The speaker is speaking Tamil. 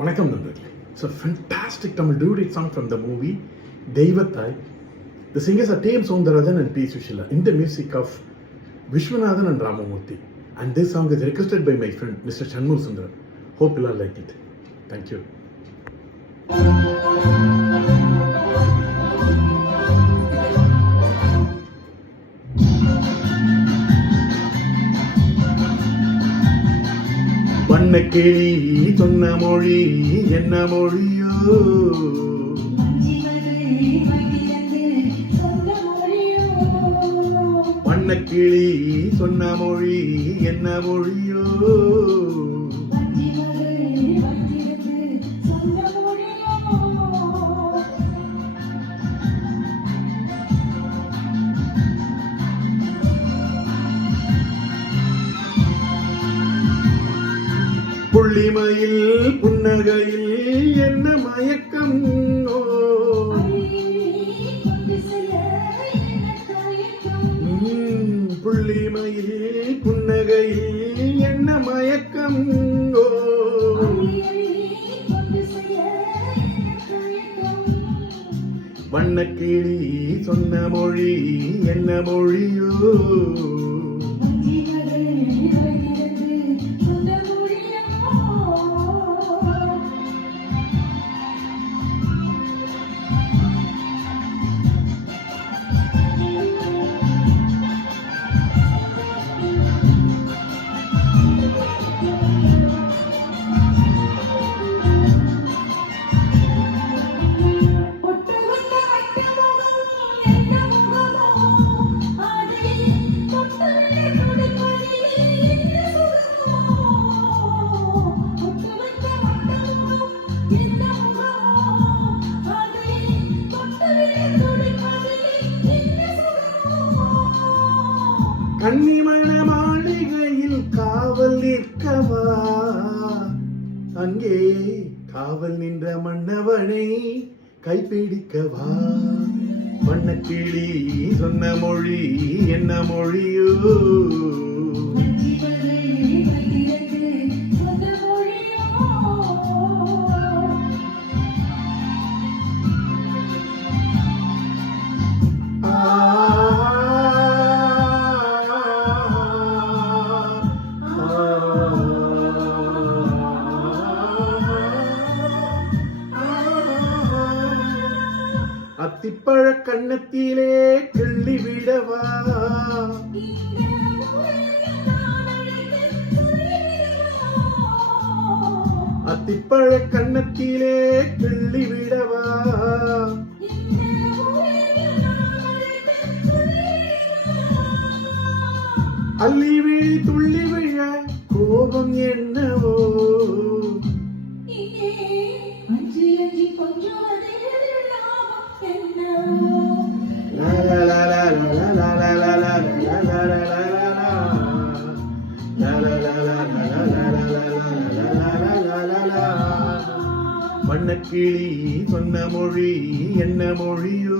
வணக்கம் நண்பர்களே. It's a fantastic Tamil duet song from the movie Deivathai. The singers are T.M. Soundarajan and P. Sushila in the music of Vishwanathan and Ramamurthy. And this song is requested by my friend Mr. Shanmugh Sundaram. Hope you all like it. Thank you. வண்ணக்கிளி சொன்ன மொழி என்ன மொழியோ, வண்ணக்கிளி சொன்ன மொழி என்ன மொழியோ, புள்ளிமயில் புன்னகையில் என்ன மயக்கம், புள்ளிமயில் புன்னகையில் என்ன மயக்கம், வண்ணக்கிளி சொன்ன மொழி என்ன மொழியோ, கன்னிமண மாளிகையில் காவல் நிற்கவா, அங்கே காவல் நின்ற மன்னவனை கைப்பிடிக்கவா, வண்ணக்கிளி சொன்ன மொழி என்ன மொழியோ, அத்திப்பழ கண்ணத்திலே கிள்ளி விடவா, அத்திப்பழ கண்ணத்திலே கிள்ளி விடவா, அள்ளி விழி துள்ளி விழ கோபம் என்னவோ, வண்ணக்கிளி சொன்ன மொழி என்ன மொழியோ.